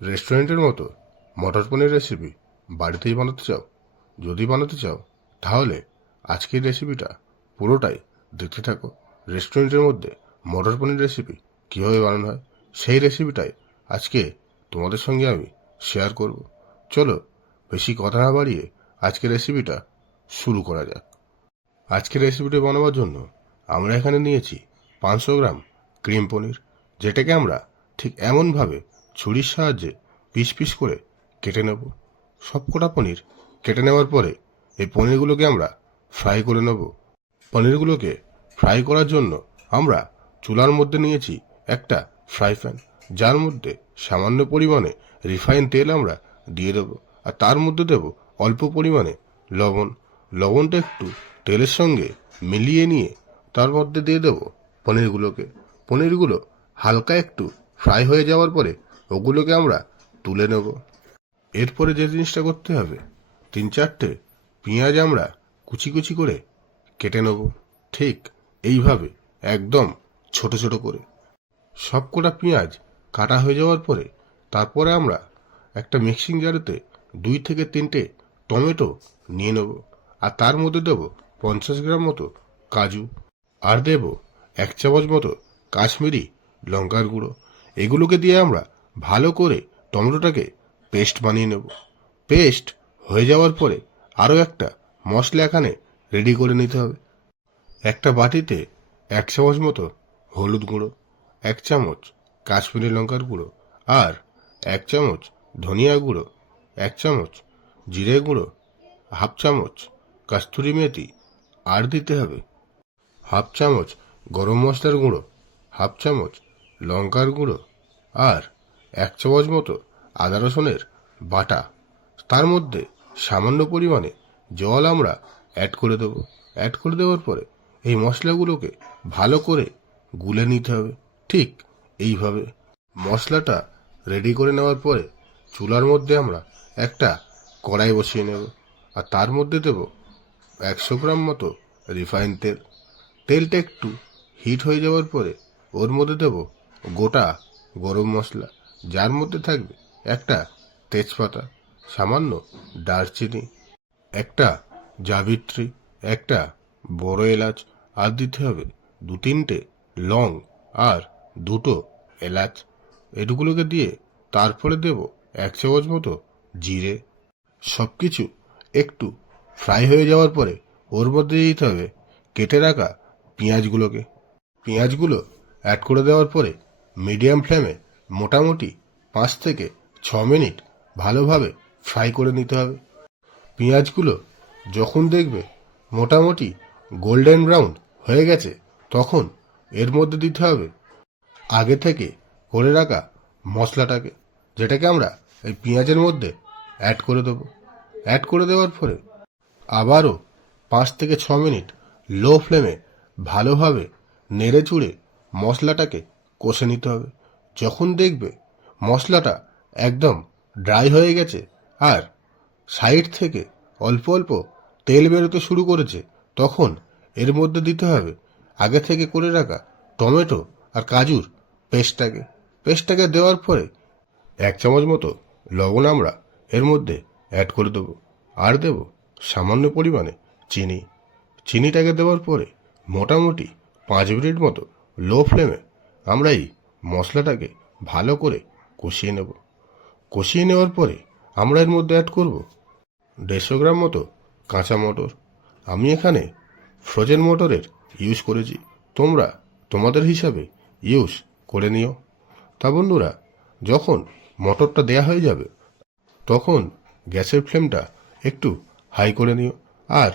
রেস্টুরেন্টের মতো মটর পনির রেসিপি বাড়িতেই বানাতে চাও, যদি বানাতে চাও, তাহলে আজকের রেসিপিটা পুরোটাই দেখতে থাকো। রেস্টুরেন্টের মধ্যে মটর পনির রেসিপি কীভাবে বানানো হয়, সেই রেসিপিটাই আজকে তোমাদের সঙ্গে আমি শেয়ার করব। চলো বেশি কথা না বাড়িয়ে আজকের রেসিপিটা শুরু করা যাক। আজকের রেসিপিটি বানাবার জন্য আমরা এখানে নিয়েছি পাঁচশো গ্রাম ক্রিম পনির, যেটাকে আমরা ঠিক এমনভাবে ছুরির সাহায্যে পিস পিস করে কেটে নেব। সবকটা পনির কেটে নেওয়ার পরে এই পনিরগুলোকে আমরা ফ্রাই করে নেব। পনিরগুলোকে ফ্রাই করার জন্য আমরা চুলার মধ্যে নিয়েছি একটা ফ্রাই প্যান, যার মধ্যে সামান্য পরিমাণে রিফাইন তেল আমরা দিয়ে দেব আর তার মধ্যে দেব অল্প পরিমাণে লবণ। লবণটা একটু তেলের সঙ্গে মিলিয়ে নিয়ে তার মধ্যে দিয়ে দেব পনিরগুলোকে। পনিরগুলো হালকা একটু ফ্রাই হয়ে যাওয়ার পরে ওগুলোকে আমরা তুলে নেব। এরপরে যে জিনিসটা করতে হবে, তিন চারটে পেঁয়াজ আমরা কুচি কুচি করে কেটে নেব। ঠিক এইভাবে, একদম ছোট ছোট করে। সবকটা পেঁয়াজ কাটা হয়ে যাওয়ার পরে তারপরে আমরা একটা মিক্সিং জারেতে দুই থেকে তিনটে টমেটো নিয়ে নেব আর তার মধ্যে দেব পঞ্চাশ গ্রাম মতো কাজু আর দেব এক চামচ মতো কাশ্মীরি লঙ্কার গুঁড়ো। এগুলোকে দিয়ে আমরা ভালো করে টমেটোটাকে পেস্ট বানিয়ে নেব। পেস্ট হয়ে যাওয়ার পরে আরও একটা মশলা এখানে রেডি করে নিতে হবে। একটা বাটিতে এক চামচ মতো হলুদ গুঁড়ো, এক চামচ কাশ্মীরি লঙ্কার গুঁড়ো আর এক চামচ ধনিয়া গুঁড়ো, এক চামচ জিরে গুঁড়ো, হাফ চামচ কাস্তুরি মেথি আর দিতে হবে। হাফ চামচ গরম মশলার গুঁড়ো, হাফ চামচ লঙ্কার গুঁড়ো আর এক চামচ মতো আদা রসুনের বাটা। তার মধ্যে সামান্য পরিমাণে জল আমরা অ্যাড করে দেবো। অ্যাড করে দেওয়ার পরে এই মশলাগুলোকে ভালো করে গুলে নিতে হবে। ঠিক এইভাবে। মশলাটা রেডি করে নেওয়ার পরে চুলার মধ্যে আমরা একটা কড়াই বসিয়ে নেব। আর তার মধ্যে দেব একশো গ্রাম মতো রিফাইন তেল। তেলটা একটু হিট হয়ে যাওয়ার পরে ওর মধ্যে দেব গোটা গরম মশলা। যার মধ্যে থাকবে একটা তেজপাতা, সামান্য দারচিনি, একটা জাবিত্রী, একটা বড় এলাচ, আর দিতে হবে দু তিনটে লং আর দুটো এলাচ। এগুলোকে দিয়ে তারপরে দেব এক চামচ মতো জিরে। সব কিছু একটু ফ্রাই হয়ে যাওয়ার পরে ওর মধ্যে দিতে হবে কেটে রাখা পেঁয়াজগুলোকে। পেঁয়াজগুলো অ্যাড করে দেওয়ার পরে মিডিয়াম ফ্লেমে মোটামুটি পাঁচ থেকে ছ মিনিট ভালোভাবে ফ্রাই করে নিতে হবে। পেঁয়াজগুলো যখন দেখবে মোটামুটি গোল্ডেন ব্রাউন হয়ে গেছে, তখন এর মধ্যে দিতে হবে আগে থেকে করে রাখা মশলাটাকে, যেটাকে আমরা এই পেঁয়াজের মধ্যে অ্যাড করে দেবো। অ্যাড করে দেওয়ার পরে আবারও পাঁচ থেকে ছ মিনিট লো ফ্লেমে ভালোভাবে নেড়ে চুড়ে মশলাটাকে কষে নিতে হবে। যখন দেখবে মশলাটা একদম ড্রাই হয়ে গেছে আর সাইড থেকে অল্প অল্প তেল বেরোতে শুরু করেছে, তখন এর মধ্যে দিতে হবে আগে থেকে করে রাখা টমেটো আর কাজুর পেস্টটাকে। পেস্টটাকে দেওয়ার পরে এক চামচ মতো লবণ আমরা এর মধ্যে অ্যাড করে দেবো। আর দেব সামান্য পরিমাণে চিনি। চিনিটাকে দেওয়ার পরে মোটামুটি পাঁচ মিনিট মতো লো ফ্লেমে আমরা এই মশলাটাকে ভালো করে কষিয়ে নেব। কষিয়ে নেওয়ার পরে আমরা এর মধ্যে অ্যাড করব দেড়শো গ্রাম মতো কাঁচা মটর। আমি এখানে ফ্রোজেন মটরের ইউজ করেছি। তোমরা তোমাদের হিসাবে ইউজ করে নিও। তা বন্ধুরা, যখন মটরটা দেয়া হয়ে যাবে, তখন গ্যাসের ফ্লেমটা একটু হাই করে নিও। আর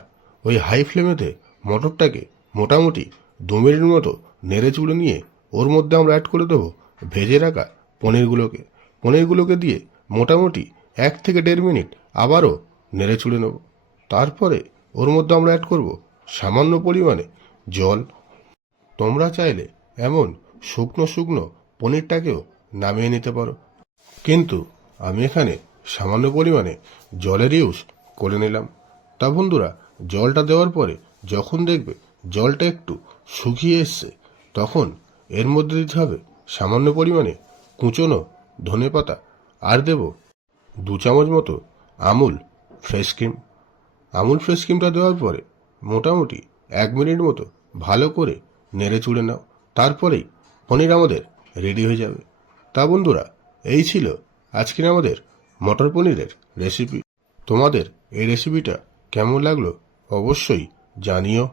ওই হাই ফ্লেমেতে মটরটাকে মোটামুটি দু মিনিট মতো নেড়ে চুড়ে নিয়ে ওর মধ্যে আমরা অ্যাড করে দেবো ভেজে রাখা পনিরগুলোকে। পনিরগুলোকে দিয়ে মোটামুটি এক থেকে দেড় মিনিট আবারও নেড়ে চুড়ে নেব। তারপরে ওর মধ্যে আমরা অ্যাড করব সামান্য পরিমাণে জল। তোমরা চাইলে এমন শুকনো শুকনো পনিরটাকেও নামিয়ে নিতে পারো। কিন্তু আমি এখানে সামান্য পরিমাণে জলের ইউজ করে নিলাম। তা বন্ধুরা, জলটা দেওয়ার পরে যখন দেখবে জলটা একটু শুকিয়ে এসছে, তখন এর মধ্যে দিতে হবে সামান্য পরিমাণে কুচনো ধনে পাতা আর দেব দু চামচ মতো Amul fresh cream. Amul fresh ক্রিমটা দেওয়ার পরে মোটামুটি এক মিনিট মতো ভালো করে নেড়ে চুড়ে নাও। তারপরেই পনির আমাদের রেডি হয়ে যাবে। তা বন্ধুরা, এই ছিল আজকের আমাদের মটর পনিরের রেসিপি তোমাদের এই রেসিপিটা কেমন লাগল অবশ্যই জানিও।